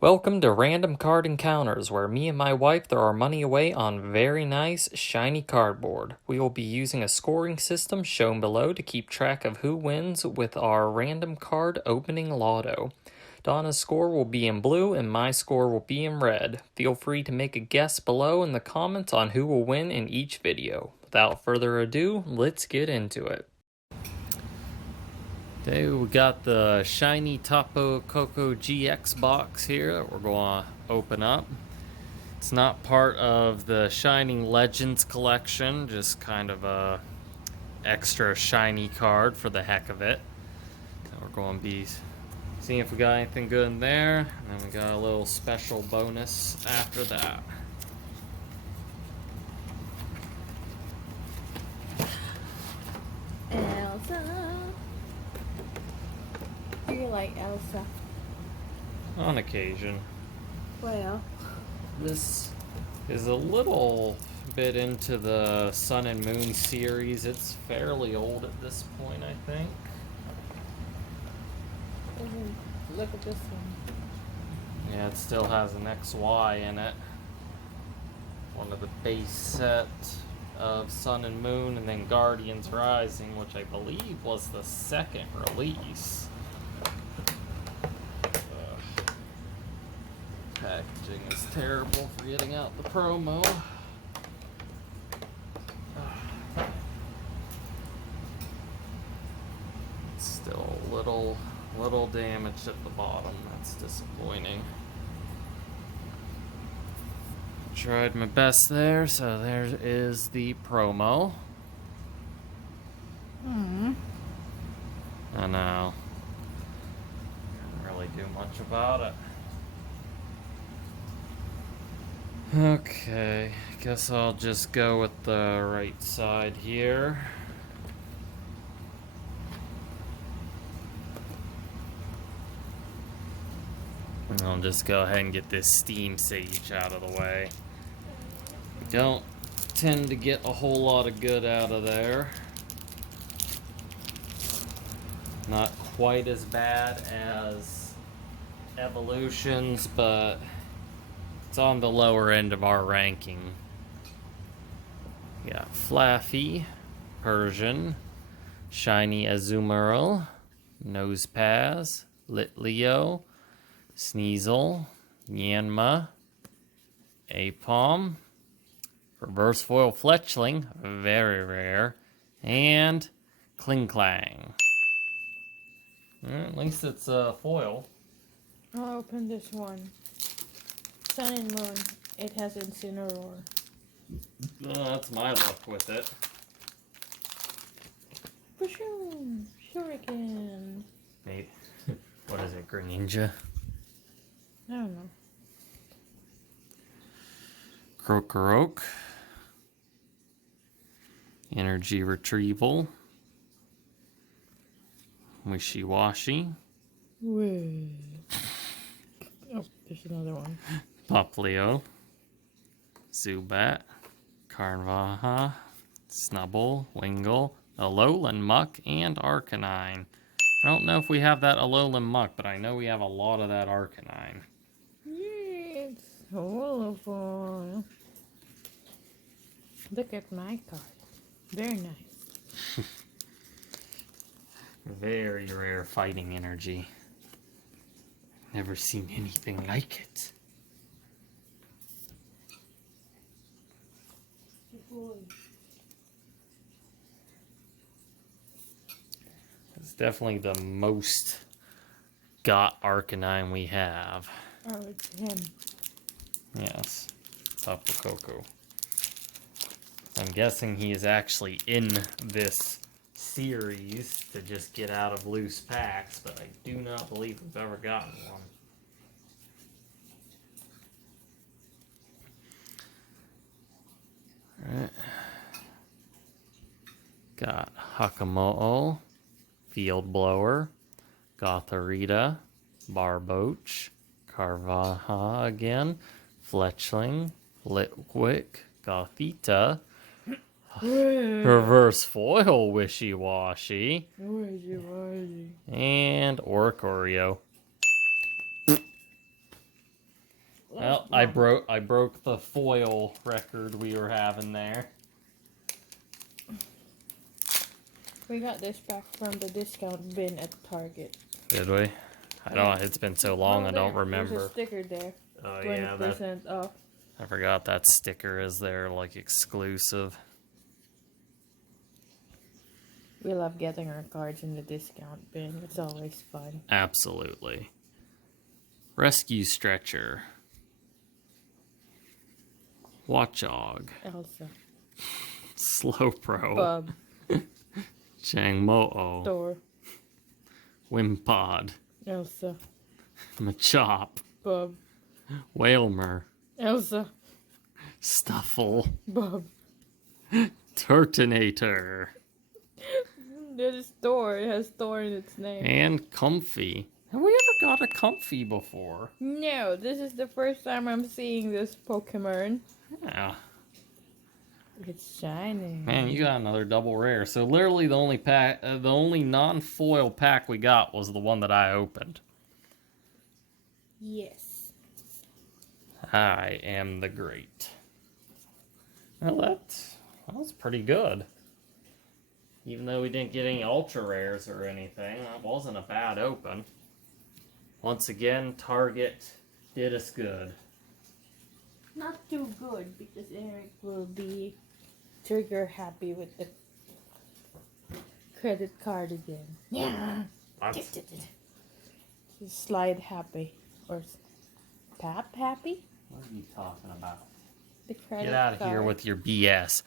Welcome to Random Card Encounters, where me and my wife throw our money away on very nice, shiny cardboard. We will be using a scoring system shown below to keep track of who wins with our random card opening lotto. Donna's score will be in blue and my score will be in red. Feel free to make a guess below in the comments on who will win in each video. Without further ado, let's get into it. Okay, we got the shiny Tapo Coco GX box here that we're going to open up. It's not part of the Shining Legends collection, just kind of a extra shiny card for the heck of it. And we're going to be seeing if we got anything good in there, and then we got a little special bonus after that. Elsa. Do you like Elsa? On occasion. Well, This is a little bit into the Sun and Moon series. It's fairly old at this point, I think. look at this one. Yeah, it still has an XY in it. One of the base set of Sun and Moon, and then Guardians Rising, which I believe was the second release. Packaging is terrible for getting out the promo. It's still a little damaged at the bottom. That's disappointing. Tried my best there, so there is the promo. I know. Can't really do much about it. Okay, guess I'll just go with the right side here. And I'll just go ahead and get this Steam Sage out of the way. Don't tend to get a whole lot of good out of there. Not quite as bad as Evolutions, but it's on the lower end of our ranking. We got Flaffy, Persian, Shiny Azumarill, Nosepaz, Litleo, Sneasel, Yanma, Apom, Reverse Foil Fletchling, very rare, and Kling Clang. At least it's a foil. I'll open this one. Sun and Moon. It has Incineroar. That's my luck with it. Bashoom! Shuriken. Maybe. What is it, Greninja? I don't know. Krokorok. Energy Retrieval. Wishy-Washy. Wait. Oh, there's another one. Poplio. Zubat. Carnvaha. Snubble. Wingull. Alolan Muck, and Arcanine. I don't know if we have that Alolan Muck, but I know we have a lot of that Arcanine. Yeah, it's colorful. Look at my card. Very nice. Very rare fighting energy. Never seen anything like it. It's definitely the most got Arcanine we have. Oh, it's him. Yes, Tapu Koko. I'm guessing he is actually in this series to just get out of loose packs, but I do not believe we've ever gotten one. Alright. Got Hakamo'o, Field Blower, Gotharita, Barboach, Carvaha again, Fletchling, Litwick, Gothita, Reverse Foil Wishy-Washy, and Oricorio. I broke the foil record we were having there. We got this back from the discount bin at Target. Did we? I don't. It's been so long. I don't There's remember. a sticker there. Oh yeah, 20% off. I forgot that sticker is there, like exclusive. We love getting our cards in the discount bin. It's always fun. Absolutely. Rescue Stretcher. Watchog. Elsa. Slowpro. Bub. Changmo-o. Thor. Wimpod. Elsa. Machop. Bub. Whalmer. Elsa. Stuffle. Bub. Turtonator. There's Thor. It has Thor in its name. And Comfy. Have we ever got a Comfy before? No, this is the first time I'm seeing this Pokemon. Yeah. It's shining. Man, you got another double rare. So literally the only non-foil pack we got was the one that I opened. Yes. I am the great. Well, that was pretty good. Even though we didn't get any ultra rares or anything, that wasn't a bad open. Once again, Target did us good. Not too good because Eric will be trigger happy with the credit card again. Yeah. Slide happy or pap happy? What are you talking about? The credit Get out of card. here with your BS.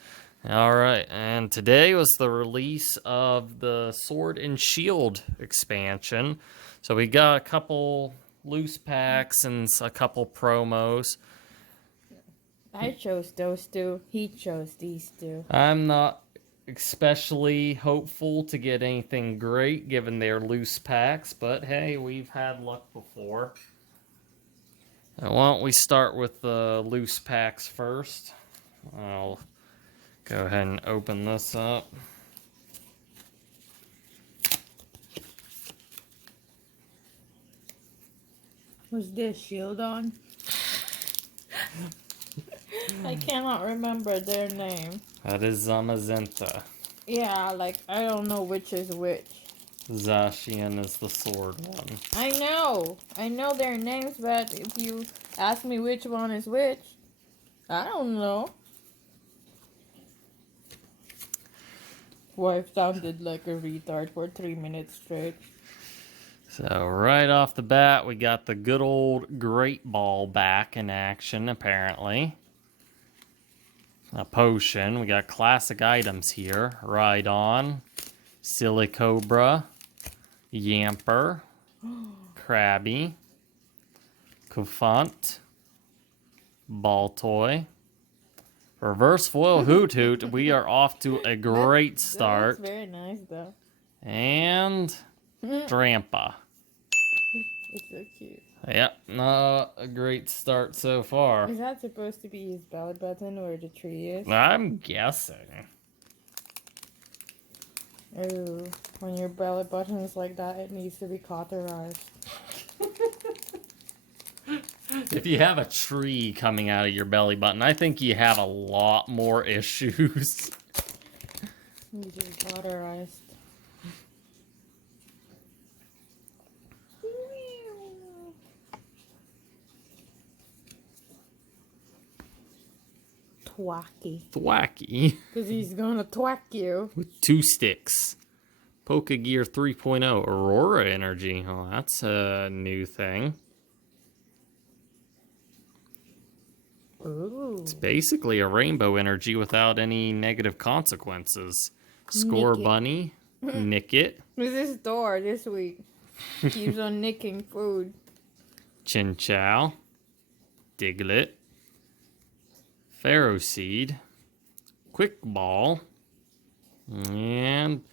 Alright, and today was the release of the Sword and Shield expansion. So we got a couple loose packs and a couple promos. I chose those two. He chose these two. I'm not especially hopeful to get anything great given their loose packs, but hey, we've had luck before. Now, why don't we start with the loose packs first? I'll go ahead and open this up. Was this shield on? I cannot remember their name. That is Zamazenta. Yeah, like, I don't know which is which. Zacian is the sword one. I know their names, but if you ask me which one is which, I don't know. Wife sounded like a retard for 3 minutes straight. So right off the bat, we got the good old Great Ball back in action, apparently. A potion. We got classic items here. Rhydon, Silicobra, Yamper, Krabby, Kufant, Baltoy, Reverse Foil Hoot Hoot. We are off to a great start. That's very nice, though. And Drampa. It's so cute. Yep, not a great start so far. Is that supposed to be his belly button where the tree is? I'm guessing. Oh, when your belly button is like that, it needs to be cauterized. If you have a tree coming out of your belly button, I think you have a lot more issues. Needs to be cauterized. Thwacky. Thwacky. Because he's gonna thwack you. With 2 sticks. Pokegear 3.0. Aurora Energy. Oh, that's a new thing. Ooh. It's basically a rainbow energy without any negative consequences. Score Nick it. Bunny. Nick it. This is Thor this week. Keeps on nicking food. Chinchou. Diglett. Pharaoh Seed. Quick Ball. And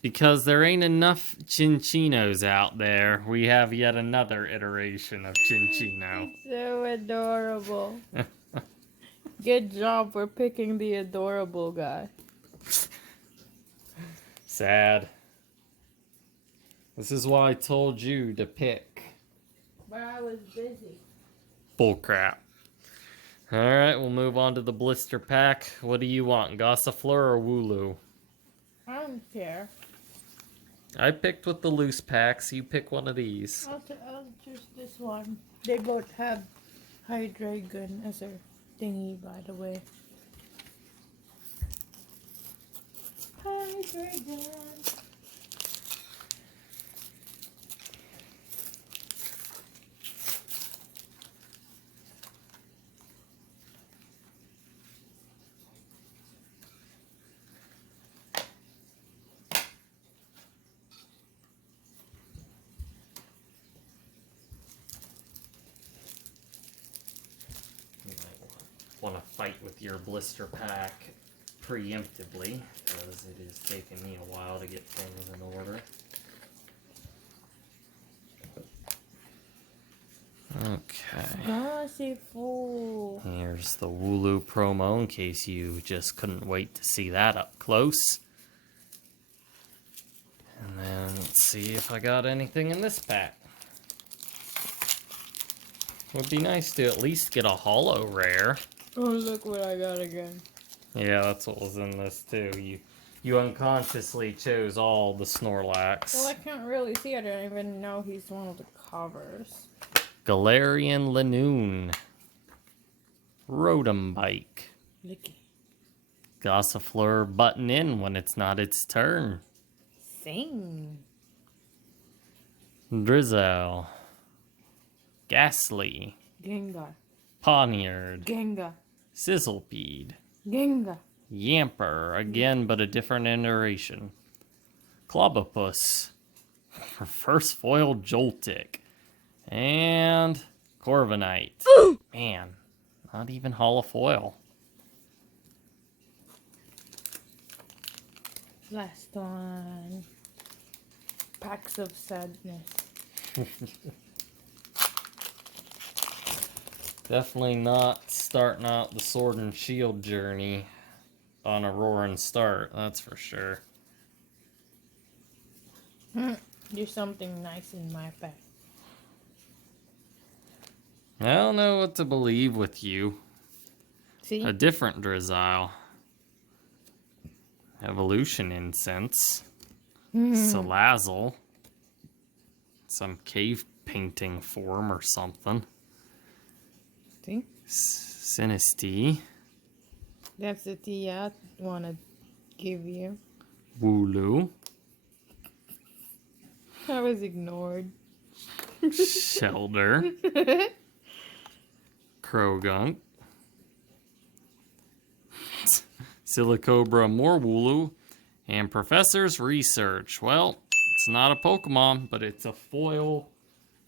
because there ain't enough Chinchinos out there, we have yet another iteration of Chinchino. So adorable. Good job for picking the adorable guy. Sad. This is why I told you to pick. But I was busy. Bullcrap. Alright, we'll move on to the blister pack. What do you want, Gossifleur or Wooloo? I don't care. I picked with the loose packs. You pick one of these. I'll choose this one. They both have Hydreigon as a thingy, by the way. Hydreigon. Want to fight with your blister pack preemptively, because it is taking me a while to get things in order. Okay. Gossifleur. Here's the Wooloo promo in case you just couldn't wait to see that up close. And then let's see if I got anything in this pack. Would be nice to at least get a holo rare. Oh, look what I got again. Yeah, that's what was in this too. You unconsciously chose all the Snorlax. Well, I can't really see. I don't even know he's one of the covers. Galarian Lanoon. Rotom Bike. Licky. Gossifleur button in when it's not its turn. Sing. Drizzle. Ghastly. Gengar. Poniard. Gengar. Sizzlepede. Gengar. Yamper, again, but a different iteration. Clobopus. Reverse foil Joltik. And Corviknight. Man, not even holofoil. Last one. Packs of sadness. Definitely not starting out the Sword and Shield journey on a roaring start, that's for sure. There's something nice in my pack. I don't know what to believe with you. See? A different Drizzile. Evolution Incense. Salazzle. Some cave painting form or something. See? Sinistea. That's the tea I want to give you. Wooloo. I was ignored. Shelder. Krogunk. Silicobra, more Wooloo. And Professor's Research. Well, it's not a Pokemon, but it's a foil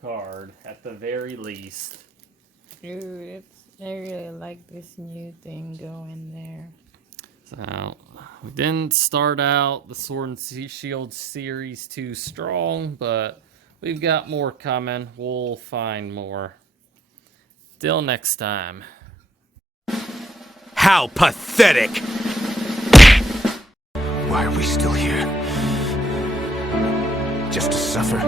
card at the very least. Dude, I really like this new thing going there. So, we didn't start out the Sword and Shield series too strong, but we've got more coming. We'll find more. Till next time. How pathetic! Why are we still here? Just to suffer?